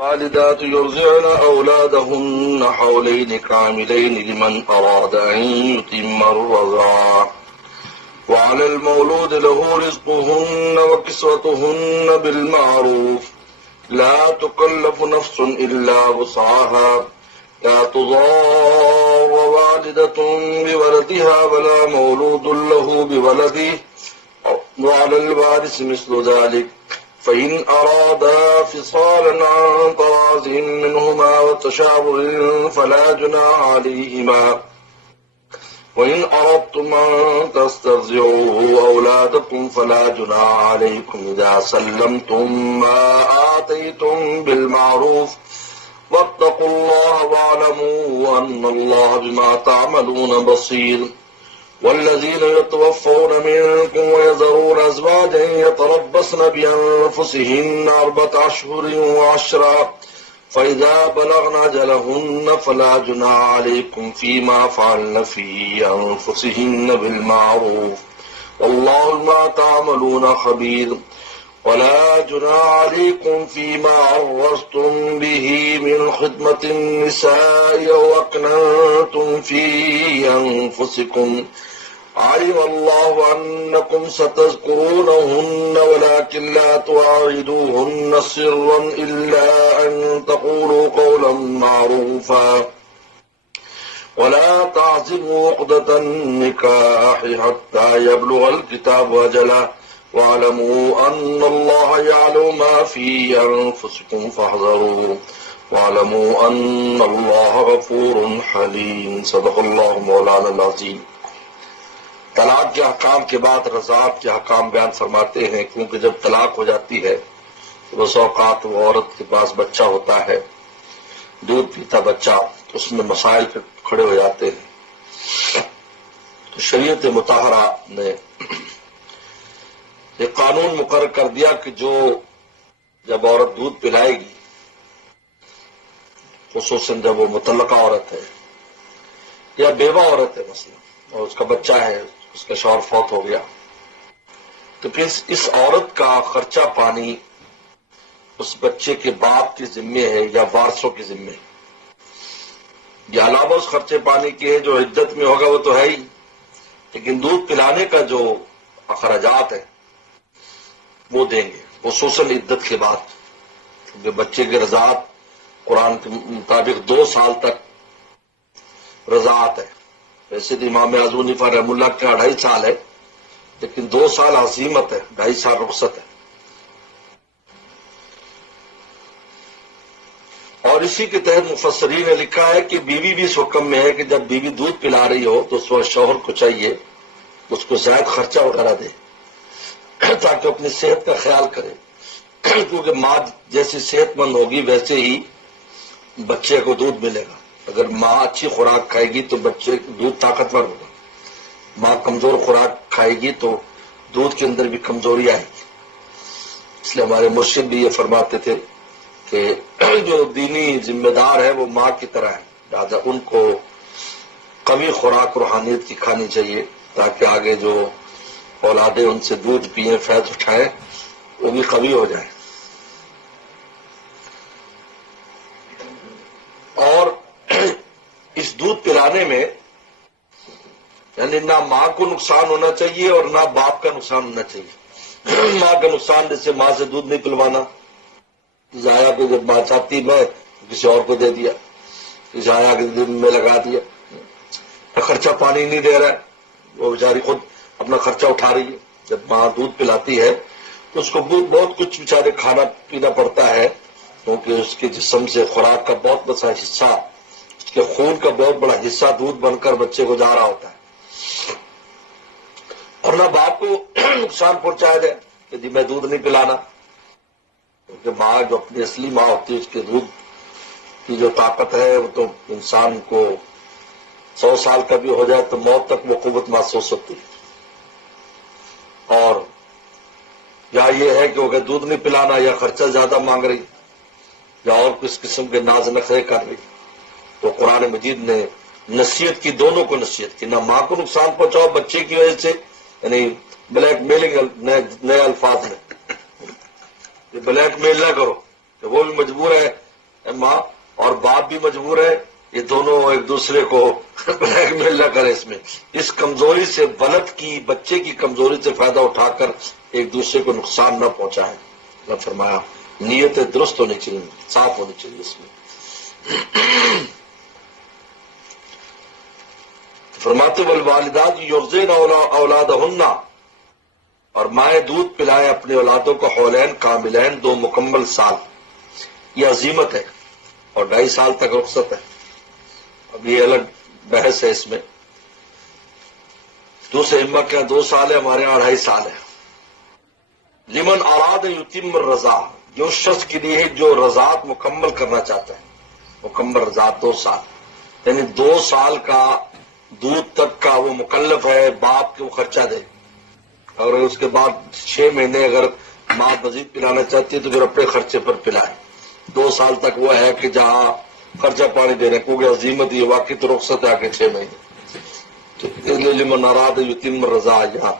والدات يرضعن أولادهن حولين كاملين لمن أراد أن يتم الرضاعة وعلى المولود له رزقهن وكسوتهن بالمعروف لا تكلف نفس إلا وسعها لا تضار والدة بولدها ولا مولود له بولده وعلى الوارث مثل ذلك فإن أرادا فصالا عن تراض منهما وتشاور فلا جناح عليهما وإن أردتم أن تسترضعوا أولادكم فلا جناح عليكم إذا سلمتم ما آتيتم بالمعروف واتقوا الله واعلموا أن الله بما تعملون بصير والذين يتوفون منكم ويذرون أزواجا يتربصن بأنفسهن 4 أشهر و10 فإذا بلغن أجلهن فلا جناح عليكم فيما فعلن في أنفسهن بالمعروف والله بما تعملون خبير ولا جناح عليكم فيما عرضتم به من خدمة النساء أو أكننتم في أنفسكم علم الله أنكم ستذكرونهن ولكن لا تواعدوهن سرا إلا أن تقولوا قولا معروفا ولا تعزموا عقدة النكاح حتى يبلغ الكتاب أجله واعلموا أن الله يعلم ما في أنفسكم فاحذروه واعلموا أن الله غفور حليم صدق الله مولانا العظيم۔ طلاق کے احکام کے بعد رضاعت کے احکام بیان فرماتے ہیں، کیونکہ جب طلاق ہو جاتی ہے تو بس اوقات وہ عورت کے پاس بچہ ہوتا ہے، دودھ پیتا بچہ، اس میں مسائل کھڑے ہو جاتے ہیں۔ تو شریعت مطہرہ نے یہ قانون مقرر کر دیا کہ جو جب عورت دودھ پلائے گی، خصوصاً جب وہ مطلقہ عورت ہے یا بیوہ عورت ہے مثلا اور اس کا بچہ ہے، اس کا شوہر فوت ہو گیا، تو پھر اس عورت کا خرچہ پانی اس بچے کے باپ کے ذمے ہے یا وارثوں کے ذمے ہے۔ یہ علاوہ اس خرچے پانی کے جو عدت میں ہوگا وہ تو ہے ہی، لیکن دودھ پلانے کا جو اخراجات ہے وہ دیں گے، خصوصاً عدت کے بعد، کیونکہ بچے کی رضاعت قرآن کے مطابق 2 سال تک رضاعت ہے۔ ویسے تو امام اعظم حنیفہ رحمہ اللہ کا 2.5 سال ہے، لیکن 2 سال عزیمت ہے، 2.5 سال رخصت ہے۔ اور اسی کے تحت مفسرین نے لکھا ہے کہ بیوی بھی اس حکم میں ہے کہ جب بیوی دودھ پلا رہی ہو تو اس وقت شوہر کو چاہیے اس کو زائد خرچہ وغیرہ دے تاکہ اپنی صحت کا خیال کرے، کیونکہ ماں جیسی صحت مند ہوگی ویسے ہی بچے کو دودھ ملے گا۔ اگر ماں اچھی خوراک کھائے گی تو بچے دودھ طاقتور ہوگا، ماں کمزور خوراک کھائے گی تو دودھ کے اندر بھی کمزوری آئے گی۔ اس لیے ہمارے مرشد بھی یہ فرماتے تھے کہ جو دینی ذمہ دار ہے وہ ماں کی طرح ہے، لہٰذا ان کو قوی خوراک روحانیت کی کھانی چاہیے تاکہ آگے جو اولادیں ان سے دودھ پئیں، فیض اٹھائیں، وہ بھی قوی ہو جائیں۔ اور اس دودھ پلانے میں یعنی نہ ماں کو نقصان ہونا چاہیے اور نہ باپ کا نقصان ہونا چاہیے۔ ماں کا نقصان جیسے ماں سے دودھ نہیں پلوانا، ضائع کو جب ماں چاہتی میں کسی اور کو دے دیا، ضائع کے دودھ میں لگا دیا، خرچہ پانی نہیں دے رہا ہے، وہ بیچاری خود اپنا خرچہ اٹھا رہی ہے۔ جب ماں دودھ پلاتی ہے تو اس کو بہت کچھ بیچارے کھانا پینا پڑتا ہے، کیونکہ اس کے جسم سے خوراک کا بہت بڑا حصہ، اس کے خون کا بہت بڑا حصہ دودھ بن کر بچے کو جا رہا ہوتا ہے۔ اور نہ باپ کو نقصان پہنچایا جائے کہ جی میں دودھ نہیں پلانا، کیونکہ ماں جو اپنی اصلی ماں ہوتی ہے اس کے دودھ کی جو طاقت ہے وہ تو انسان کو 100 سال کا بھی ہو جائے تو موت تک وہ قوت محسوس ہوتی ہے۔ اور یا یہ ہے کہ اگر دودھ نہیں پلانا یا خرچہ زیادہ مانگ رہی یا اور کس قسم کے ناز نخرے کر رہی، تو قرآن مجید نے نصیحت کی، دونوں کو نصیحت کی، نہ ماں کو نقصان پہنچاؤ بچے کی وجہ سے، یعنی بلیک میلنگ نئے الفاظ میں، بلیک میل نہ کرو کہ وہ بھی مجبور ہے ماں اور باپ بھی مجبور ہے، یہ دونوں ایک دوسرے کو بلیک میل نہ کرے، اس میں اس کمزوری سے ولد کی، بچے کی کمزوری سے فائدہ اٹھا کر ایک دوسرے کو نقصان نہ پہنچائے۔ نے فرمایا نیتیں درست ہونی چاہیے، صاف ہونی چاہیے اس میں۔ فرماتے والوالدات یرضعن اولادہن، اور مائیں دودھ پلائیں اپنے اولادوں کو حولین کاملین، 2 مکمل سال۔ یہ عزیمت ہے، اور 2.5 سال تک رخصت ہے، اب یہ الگ بحث ہے اس میں۔ دوسرے ائمہ کے 2 سال ہے، ہمارے یہاں 2.5 سال ہے۔ لمن اراد یتم الرضاع، جو شخص کے لیے جو رضاعت مکمل کرنا چاہتا ہے، مکمل رضاعت 2 سال، یعنی 2 سال کا دودھ تک کا وہ مکلف ہے، باپ کو خرچہ دے، اور اس کے بعد 6 مہینے اگر ماں مزید پلانا چاہتی ہے تو پھر اپنے خرچے پر پلائے۔ 2 سال تک وہ ہے کہ جہاں خرچہ پانی دینے، کیونکہ عزیمت یہ واقعی تو رخصت ہے کہ 6 مہینے۔ لمن اراد یتم الرضاع، یہاں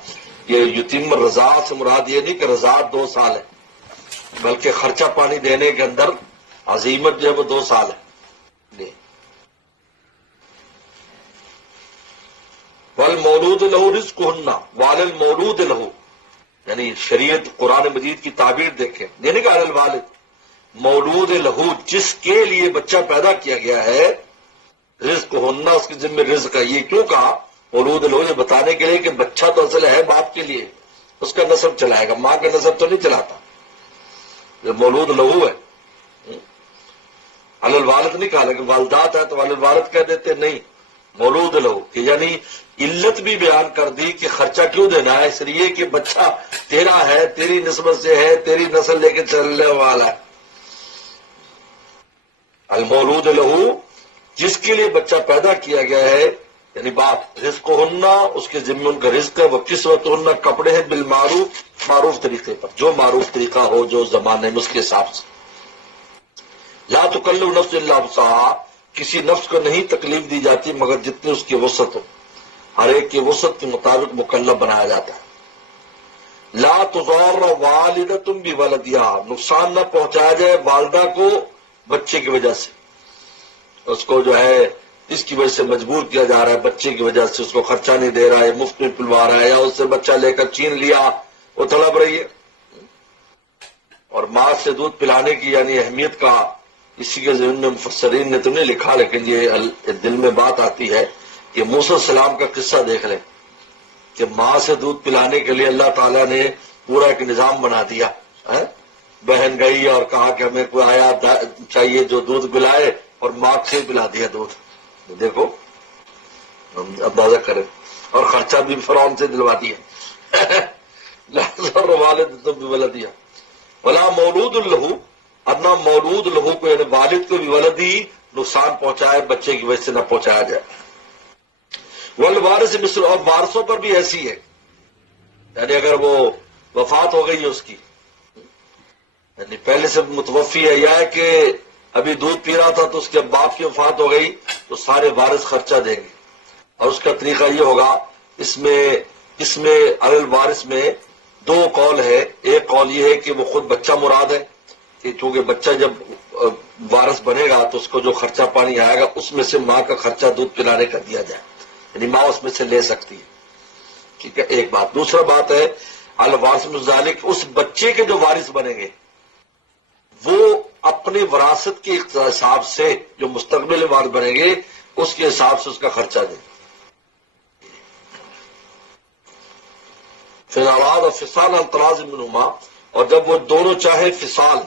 یہ یتیم الرضاع سے مراد یہ نہیں کہ رضاعت 2 سال ہے، بلکہ خرچہ پانی دینے کے اندر عزیمت جو ہے وہ 2 سال ہے۔ والمولود لہ رزقہن، والمولود لہ، یعنی شریعت قرآن مجید کی تعبیر دیکھیں، یہ نہیں کہ علی الوالد، مولود لہو، جس کے لیے بچہ پیدا کیا گیا ہے، رزقہن، اس کے ذمہ رزق ہے۔ یہ کیوں کہا مولود لہو؟ یہ بتانے کے لیے کہ بچہ تو اصل ہے باپ کے لیے، اس کا نسب چلائے گا، ماں کا نسب تو نہیں چلاتا، یہ مولود لہو ہے۔ علی الوالد نہیں کہا، لیکن والدات ہے تو علی الوالد کہہ دیتے، نہیں، مولود لہو، کہ یعنی علت بھی بیان کر دی کہ خرچہ کیوں دینا ہے، اس لیے کہ بچہ تیرا ہے، تیری نسبت سے ہے، تیری نسل لے کے چلنے والا ہے۔ المولود لہو، جس کے لیے بچہ پیدا کیا گیا ہے، یعنی باپ، رزقہن، اس کے ذمہ ان کا رزق ہے، وہ کسوتہن، کپڑے ہیں، بالمعروف، معروف طریقے پر، جو معروف طریقہ ہو جو زمانے میں اس کے حساب سے۔ لا تکلف نفس الا وسعہا، کسی نفس کو نہیں تکلیف دی جاتی مگر جتنے اس کی وسعت ہو، ہر ایک کی وسعت کے مطابق مکلف بنایا جاتا ہے۔ لا تضار والدۃ بولدہا، نقصان نہ پہنچایا جائے والدہ کو بچے کی وجہ سے، اس کو جو ہے اس کی وجہ سے مجبور کیا جا رہا ہے، بچے کی وجہ سے اس کو خرچہ نہیں دے رہا ہے، مفت میں پلوا رہا ہے، یا اس سے بچہ لے کر چھین لیا، وہ تڑپ رہی ہے۔ اور ماں سے دودھ پلانے کی یعنی اہمیت کا اسی کے ذہن میں مفسرین نے تو نہیں لکھا، لیکن یہ دل میں بات آتی ہے کہ موسیٰ السلام کا قصہ دیکھ لیں کہ ماں سے دودھ پلانے کے لیے اللہ تعالیٰ نے پورا ایک نظام بنا دیا ہے۔ بہن گئی اور کہا کہ ہمیں کوئی آیا چاہیے جو دودھ پلائے، اور ماں سے پلا دیا دودھ، دیکھو اندازہ کریں، اور خرچہ بھی فرعون سے دلوا دیا۔ والد تو بھی ولد دیا، ولا مولود لہو، ادنا مولود لہو کو یعنی والد کو بھی ولدی نقصان پہنچائے بچے کی وجہ سے نہ پہنچایا جائے۔ والوارث مثل، اور وارثوں پر بھی ایسی ہے، یعنی اگر وہ وفات ہو گئی ہے اس کی، یعنی پہلے سے متوفی ہے، یا کہ ابھی دودھ پی رہا تھا تو اس کے باپ کی وفات ہو گئی، تو سارے وارث خرچہ دیں گے۔ اور اس کا طریقہ یہ ہوگا، اس میں علی الوارث میں 2 قول ہے۔ ایک قول یہ ہے کہ وہ خود بچہ مراد ہے، کہ چونکہ بچہ جب وارث بنے گا تو اس کو جو خرچہ پانی آئے گا اس میں سے ماں کا خرچہ دودھ پلانے کا دیا جائے، یعنی ماں اس میں سے لے سکتی ہے، ٹھیک ہے، ایک بات۔ دوسرا بات ہے الوارث من ذالک، اس بچے کے جو وارث بنیں گے وہ اپنی وراثت کے حساب سے، جو مستقبل وارث بنیں گے اس کے حساب سے اس کا خرچہ دیں۔ فی الحال فصال انطراز منہما، اور جب وہ دونوں چاہے فصال،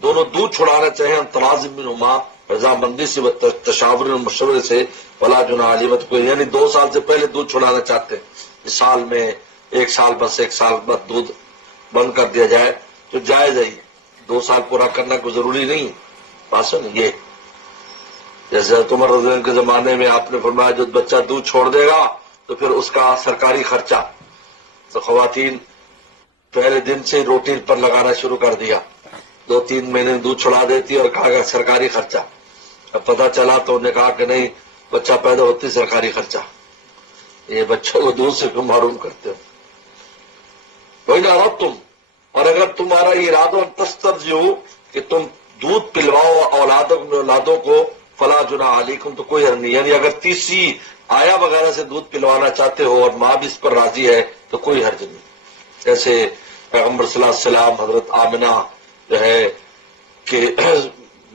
دونوں دودھ چھڑانا چاہیں، انطراز منہما، رضامندی سے، تشاور اور مشورے سے، ولا جناح علیہم، کو یعنی 2 سال سے پہلے دودھ چھڑانا چاہتے ہیں، اس سال میں 1 سال بس 1 سال بعد دودھ بند کر دیا جائے تو جائز ہے، 2 سال پورا کرنا کوئی ضروری نہیں، بات سن یہ جیسے عمر رضی اللہ عنہ کے زمانے میں آپ نے فرمایا جو بچہ دودھ چھوڑ دے گا تو پھر اس کا سرکاری خرچہ، تو خواتین پہلے دن سے روٹی پر لگانا شروع کر دیا، 2-3 مہینے دودھ چھڑا دیتی اور کہا گیا سرکاری خرچہ، اب پتہ چلا تو انہوں نے کہا کہ نہیں، بچہ پیدا ہوتی سرکاری خرچہ، یہ بچوں کو دودھ سے کیوں محروم کرتے ہو؟ وَإِنْ أَرَدْتُمْ، اور اگر تمہارا ارادہ تسترجعوا کہ تم دودھ پلواؤ اولادوں کو فلا جناح علیکم، تو کوئی حرج نہیں، یعنی اگر تیسری آیا وغیرہ سے دودھ پلوانا چاہتے ہو اور ماں بھی اس پر راضی ہے تو کوئی حرج نہیں. جیسے پیغمبر صلی اللہ علیہ وسلم حضرت آمنہ جو ہے کہ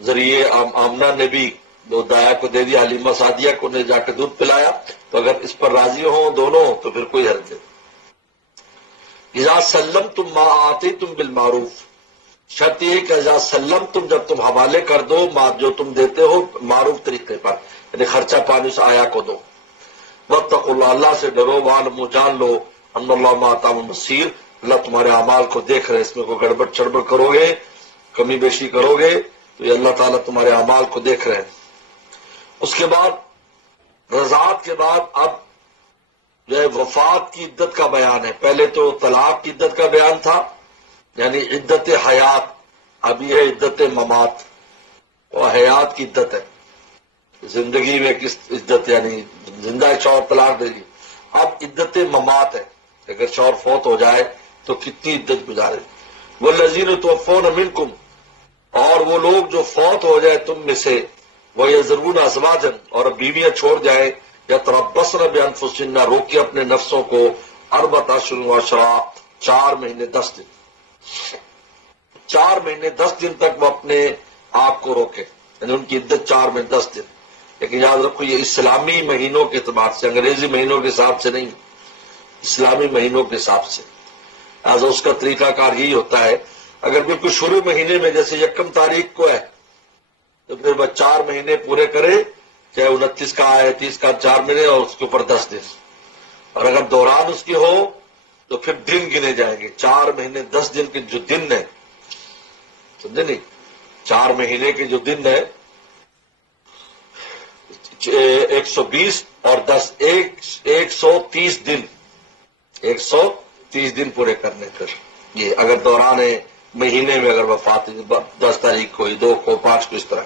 ذریعے آمنہ نے بھی وہ دایا کو دے دیا، حلیمہ سعدیہ کو نے جا کے دودھ پلایا، تو اگر اس پر راضی ہوں دونوں تو پھر کوئی حرج نہیں. اذا سلمتم ما آتیتم بالمعروف، شرط یہ کہ اذا سلمتم، جب تم حوالے کر دو جو تم دیتے ہو معروف طریقے پر، یعنی خرچہ پانی اس آیا کو دو. واتقوا اللہ، اللہ سے ڈرو، وعلموا، جان لو، ان اللہ مع البصیر، اللہ تمہارے اعمال کو دیکھ رہے. اس میں کوئی گڑبڑ چڑبڑ کرو گے، کمی بیشی کرو گے تو یہ اللہ تعالیٰ تمہارے اعمال کو دیکھ رہے ہیں. اس کے بعد رضاعت کے بعد اب جو ہے وفات کی عدت کا بیان ہے. پہلے تو طلاق کی عدت کا بیان تھا، یعنی عدت حیات، اب یہ عدت ممات، اور حیات کی عدت ہے، زندگی میں کس عدت، یعنی زندہ شوہر طلاق دے گی. اب عدت ممات ہے، اگر شوہر فوت ہو جائے تو کتنی عدت گزارے. والذین توفون منکم، اور وہ لوگ جو فوت ہو جائے تم میں سے، وَيَذَرُونَ أَزْوَاجًا، اور بیویاں چھوڑ جائیں، يَتَرَبَّصْنَ بِأَنفُسِهِنَّ، روکے اپنے نفسوں کو، 4 أشهر وعشرا، 4 مہینے 10 دن، 4 مہینے 10 دن تک وہ اپنے آپ کو روکے، یعنی ان کی عدت 4 مہینے 10 دن. لیکن یاد رکھو یہ اسلامی مہینوں کے اعتبار سے، انگریزی مہینوں کے حساب سے نہیں، اسلامی مہینوں کے حساب سے. لہٰذا اس کا طریقہ کار یہی ہوتا ہے، اگر بالکل شروع مہینے میں جیسے 1 تاریخ کو ہے تو پھر وہ 4 مہینے پورے کرے، چاہے 29 کا ہے، 30 کا، 4 مہینے اور اس کے اوپر 10 دن. اور اگر دوران اس کی ہو تو پھر دن گنے جائیں گے. 4 مہینے 10 دن کے جو دن ہے، سمجھے نہیں، 4 مہینے کے جو دن ہے 120 اور 10، 130 دن، 130 دن پورے کرنے پر. یہ اگر دوران مہینے میں اگر وفات 10 تاریخ کو، 2 کو، 5 کو، اس طرح.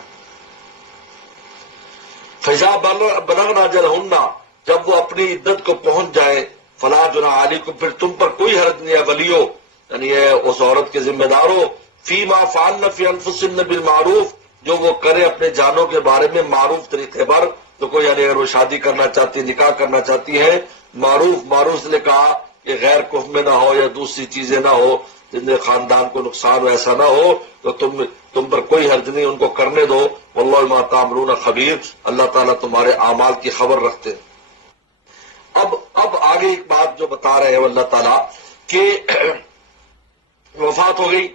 فَإِذَا بَلَغْنَ أَجَلَهُنَّ، جب وہ اپنی عدت کو پہنچ جائے، فَلَا جُنَاحَ عَلَيْكُمْ، پھر تم پر کوئی حرج نہیں ہے، ولیو یعنی ہے اس عورت کے ذمہ دارو، فِيمَا فَعَلْنَ فِي أَنفُسِهِنَّ بِالْمَعْرُوف، جو وہ کرے اپنے جانوں کے بارے میں معروف طریقے پر. تو کوئی یعنی اگر وہ شادی کرنا چاہتی، نکاح کرنا چاہتی ہے، معروف نے کہا کہ غیر کفر میں نہ ہو یا دوسری چیزیں نہ ہو جن میں خاندان کو نقصان ہو، ایسا نہ ہو تو تم پر کوئی حرج نہیں، ان کو کرنے دو. واللہ بما تعملون خبیر، اللہ تعالیٰ تمہارے اعمال کی خبر رکھتے ہیں. اب آگے ایک بات جو بتا رہے ہیں اللہ تعالیٰ کہ وفات ہو گئی،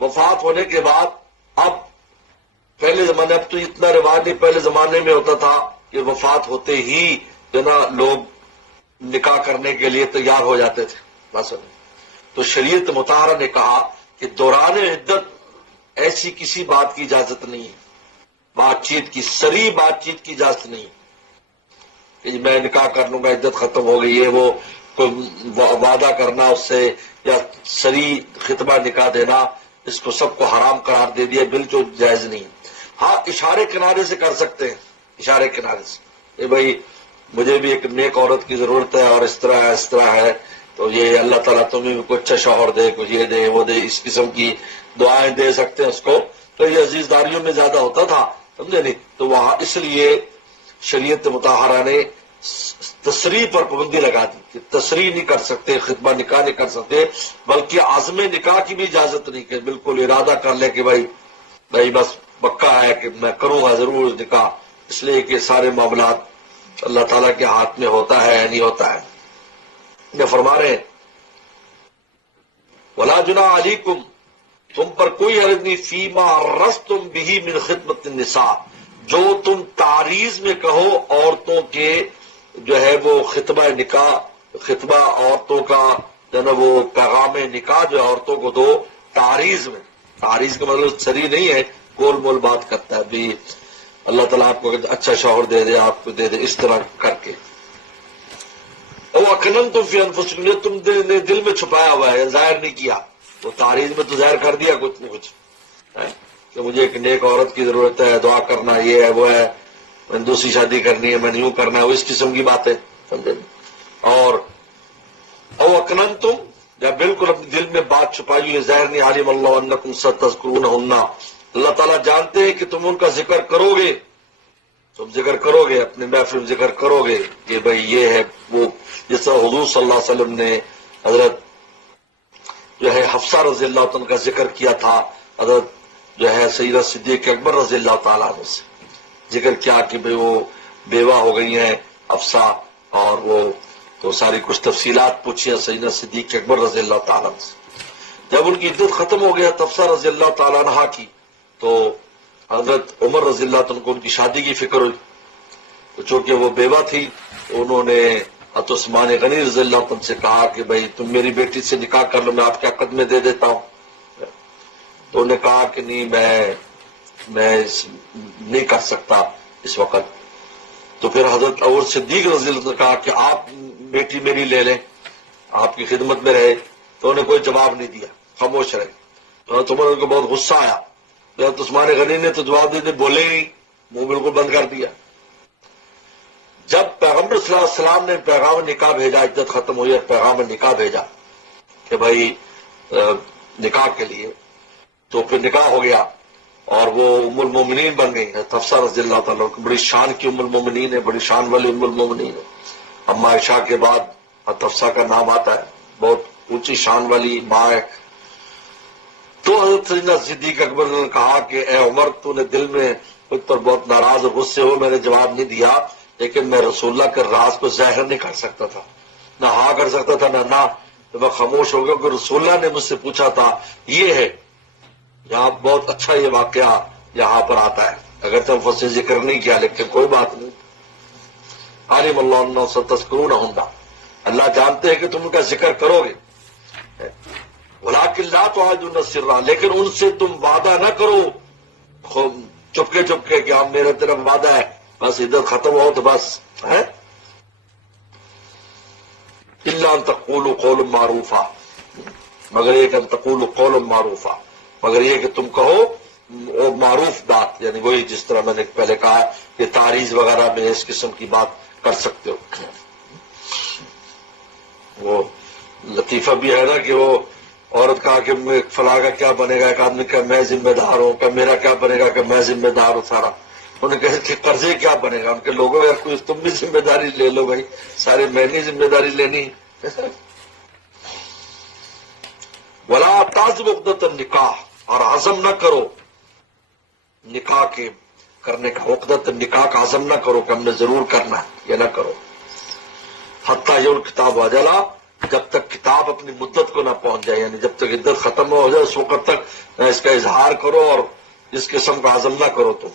وفات ہونے کے بعد اب پہلے زمانے، اب تو اتنا رواج نہیں، پہلے زمانے میں ہوتا تھا کہ وفات ہوتے ہی جو نا لوگ نکاح کرنے کے لیے تیار ہو جاتے تھے. بس تو شریعت مطہرہ نے کہا کہ دوران عدت ایسی کسی بات کی اجازت نہیں ہے، بات چیت کی، سری بات چیت کی اجازت نہیں کہ میں نکاح کر لوں گا، عدت ختم ہو گئی ہے، وہ کوئی وعدہ کرنا اس سے یا سری خطبہ نکاح دینا، اس کو سب کو حرام قرار دے دیا، بالکل جائز نہیں. ہاں اشارے کنارے سے کر سکتے ہیں، اشارے کنارے سے کہ بھائی مجھے بھی ایک نیک عورت کی ضرورت ہے اور اس طرح ہے، تو یہ اللہ تعالیٰ تمہیں بھی کوئی اچھا شوہر دے، کچھ یہ دے وہ دے، اس قسم کی دعائیں دے سکتے ہیں اس کو. تو یہ عزیز داریوں میں زیادہ ہوتا تھا، سمجھے نہیں، تو وہاں اس لیے شریعت مطہرہ نے تصریح پر پابندی لگا دی کہ تصریح نہیں کر سکتے، خطبہ نکاح نہیں کر سکتے، بلکہ عزم نکاح کی بھی اجازت نہیں کہ بالکل ارادہ کر لے کہ بھائی بس پکا ہے کہ میں کروں گا ضرور نکاح، اس لیے کہ سارے معاملات اللہ تعالیٰ کے ہاتھ میں ہوتا ہے یا نہیں ہوتا ہے. یہ فرما رہے ہیں وَلَا جُنَاحَ عَلَيْكُمْ، تم پر کوئی حرج نہیں، فِيمَا عَرَّضْتُمْ بِهِ مِنْ خِطْبَةِ النِّسَاءِ، جو تم تعریض میں کہو عورتوں کے جو ہے وہ خطبہ نکاح، خطبہ عورتوں کا جو ہے نا وہ پیغام نکاح جو عورتوں کو دو تعریض میں. تعریض کا مطلب سری نہیں ہے، گول مول بات کرتا ہے بھی اللہ تعالیٰ آپ کو اچھا شوہر دے دے، آپ کو دے دے، اس طرح کر کے. وَأَكْنَنْتُمْ فِي أَنفُسِكُمْ، یہ تم نے دل میں چھپایا ہوا ہے، ظاہر نہیں کیا. تو تعریض میں تو ظاہر کر دیا کچھ نہ کچھ کہ مجھے ایک نیک عورت کی ضرورت ہے، دعا کرنا، یہ ہے وہ ہے، میں نے دوسری شادی کرنی ہے، میں نے یوں کرنا ہے، اس قسم کی باتیں، سمجھے. اور وَأَكْنَنْتُمْ، جب بالکل اپنے دل میں بات چھپائی ہوئی، ظاہر نہیں، عَلِمَ اللَّهُ أَنَّكُمْ سَتَذْكُرُونَهُنَّ، اللہ تعالیٰ جانتے ہیں کہ تم ان کا ذکر کرو گے، تم ذکر کرو گے، اپنے محفل میں ذکر کرو گے کہ بھئی یہ ہے وہ، جس طرح حضور صلی اللہ علیہ وسلم نے حضرت جو ہے حفصہ رضی اللہ عنہ کا ذکر کیا تھا، حضرت جو ہے سیدہ صدیق اکبر رضی اللہ تعالیٰ عنہ سے ذکر کیا کہ بھئی وہ بیوہ ہو گئی ہیں حفصہ، اور وہ تو ساری کچھ تفصیلات پوچھی ہیں سیدہ صدیق اکبر رضی اللہ تعالیٰ عنہ سے۔ جب ان کی عدت ختم ہو گیا حفصہ رضی اللہ تعالیٰ عنہ کی، تو حضرت عمر رضی اللہ عنہ کو ان کی شادی کی فکر ہوئی، تو چونکہ وہ بیوہ تھی تو انہوں نے حضرت عثمان غنی رضی اللہ عنہ سے کہا کہ بھئی تم میری بیٹی سے نکاح کر لو، میں آپ کے عقد میں دے دیتا ہوں۔ تو انہوں نے کہا کہ نہیں، میں نہیں کر سکتا اس وقت۔ تو پھر حضرت اور صدیق رضی اللہ عنہ نے کہا کہ آپ بیٹی میری لے لیں، آپ کی خدمت میں رہے، تو انہوں نے کوئی جواب نہیں دیا، خاموش رہے۔ تو حضرت عمر کو بہت غصہ آیا، حضرت عثمان غنی نے تو جواب دیتے بولے ہی، منہ بالکل بند کر دیا۔ جب پیغمبر صلی اللہ علیہ وسلم نے پیغام نکاح بھیجا، عدت ختم ہوئی اور پیغام نکاح بھیجا کہ بھائی نکاح کے لیے، تو پھر نکاح ہو گیا اور وہ ام المومنین بن گئی ہیں حفصہ رضی اللہ تعالیٰ عنہ، بڑی شان کی ام المومنین ہے، بڑی شان والی ام المومنین ہے۔ اما عائشہ کے بعد حفصہ کا نام آتا ہے، بہت اونچی شان والی ماں ہے۔ تو حضرت سیدنا صدیق اکبر نے کہا کہ اے عمر، تو نے دل میں خود پر بہت ناراض اور غصے ہو، میں نے جواب نہیں دیا، لیکن میں رسول اللہ کے راز کو ظاہر نہیں کر سکتا تھا، نہ ہاں کر سکتا تھا نہ نہ، تو میں خاموش ہو گیا کہ رسول اللہ نے مجھ سے پوچھا تھا۔ یہ ہے یہاں بہت اچھا یہ واقعہ یہاں پر آتا ہے، اگر تم سے ذکر نہیں کیا لیکن کوئی بات نہیں۔ عالم اللہ انہم ستذکرونہن، اللہ جانتے ہیں کہ تم ان کا ذکر کرو گے، ولیکن لا تعاہدون السر، لیکن ان سے تم وعدہ نہ کرو چپکے چپکے کہ ہم میرے طرف وعدہ ہے، بس عدت ختم ہو تو بس ہے۔ الا ان تقولوا قولا معروفا، مگر یہ کہ ان تقولوا قولا معروفا، مگر یہ کہ تم کہو وہ معروف بات، یعنی وہی جس طرح میں نے پہلے کہا کہ تعریض وغیرہ میں اس قسم کی بات کر سکتے ہو۔ وہ لطیفہ بھی ہے نا کہ وہ عورت کہا کہ فلاں کا کیا بنے گا، ایک آدمی کہا میں ذمہ دار ہوں، کہ میرا کیا بنے گا کہ میں ذمہ دار ہوں سارا۔ انہوں نے کہا کہ قرضے کیا بنے گا، ان کے لوگوں یار کوئی تم بھی ذمہ داری لے لو بھائی، سارے میں نے ذمہ داری لینی۔ ولا تعزموا عقدۃ النکاح، اور عزم نہ کرو نکاح کے کرنے کا، عقدۃ النکاح کا عزم نہ کرو کہ ہم نے ضرور کرنا ہے، یہ نہ کرو۔ حتیٰ یؤتیہ الکتاب اجلہ، جب تک کتاب اپنی مدت کو نہ پہنچ جائے، یعنی جب تک عدت ختم نہ ہو جائے اس وقت تک اس کا اظہار کرو اور اس قسم کا عزم نہ کرو تم۔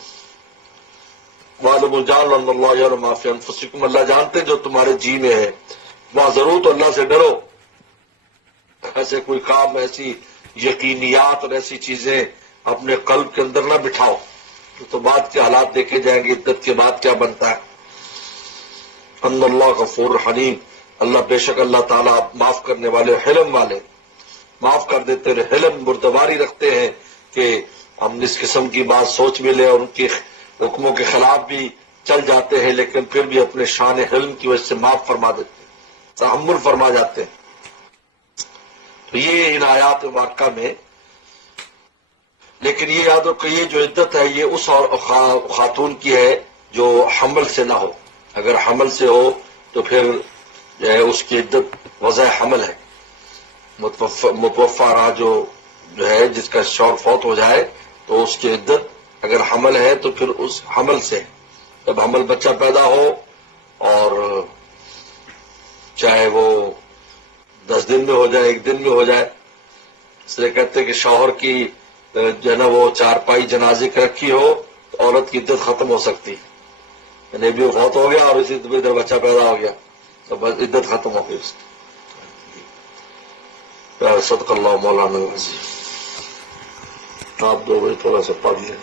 وَاعْلَمُوا جَعَلَ اللَّهُ يَعْلَمُ مَا فِي أَنفُسِكُمْ، اللہ جانتے جو تمہارے جی میں ہے، وہاں ضرور تو اللہ سے ڈرو، ایسے کوئی کام، ایسی یقینیات اور ایسی چیزیں اپنے قلب کے اندر نہ بٹھاؤ، تو بعد کے حالات دیکھے جائیں گے عدت کے بعد کیا بنتا ہے۔ ان اللہ غفور حلیم، اللہ بے شک اللہ تعالیٰ معاف کرنے والے، حلم والے، معاف کر دیتے ہیں، حلم بردباری رکھتے ہیں کہ ہم اس قسم کی بات سوچ بھی لیں اور ان کے حکموں کے خلاف بھی چل جاتے ہیں، لیکن پھر بھی اپنے شان حلم کی وجہ سے معاف فرما دیتے ہیں، تحمل فرما جاتے ہیں۔ تو یہ ان آیات واقعہ میں، لیکن یہ یاد رکھو یہ جو عدت ہے یہ اس خاتون کی ہے جو حمل سے نہ ہو، اگر حمل سے ہو تو پھر جو ہے اس کی عدت وضع حمل ہے، متوفا رہا جو ہے جس کا شوہر فوت ہو جائے تو اس کی عدت اگر حمل ہے تو پھر اس حمل سے، جب حمل بچہ پیدا ہو اور چاہے وہ 10 دن میں ہو جائے 1 دن میں ہو جائے، اس لیے کہتے ہیں کہ شوہر کی جو ہے نا وہ چارپائی جنازے کی رکھی ہو تو عورت کی عدت ختم ہو سکتی، یعنی بھی فوت ہو گیا اور اسی ادھر بچہ پیدا ہو گیا تو بس عدت ختم ہو گئی اس کی۔ صدق اللہ مولانا العظیم۔ آپ دو بھائی تھوڑا سا پڑھ لیں۔